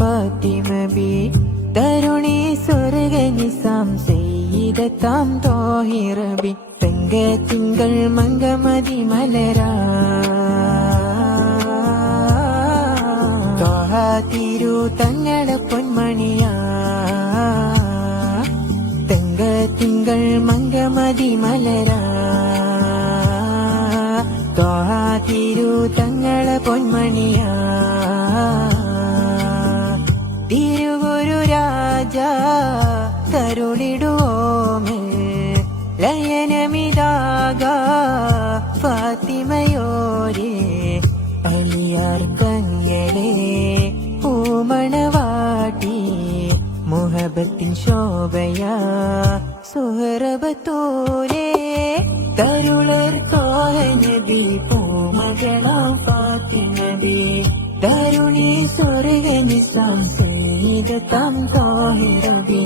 Fathima B തരുണി സ്വർഗ Nizam സയ്യിദത്താം Thahira B തിങ്കൾ മംഗമതി മലരാ ത്വഹ തിരു തങ്ങളെ പൊന്മണിയാ തിങ്കൾ മംഗമതി മലരാ ത്വഹ തിരു തങ്ങളെ പൊന്മണിയാ തിരുഗുരു രാജ കരുളിടുവോമേ ലയനമിതാക ഫാത്തിമയോരേ അലിയാർ തങ്ങളെ പൂമണവാട്ടി മുഹബത്തിൻ ശോഭയാ സുഹറബത്തോരേ തരുളർ തോഹ നബി പൂമകളാം ഫാത്തിമ ബി തരുണി സ്വർഗ നിസാം സയ്യിദത്താം ത്വാഹിറ ബി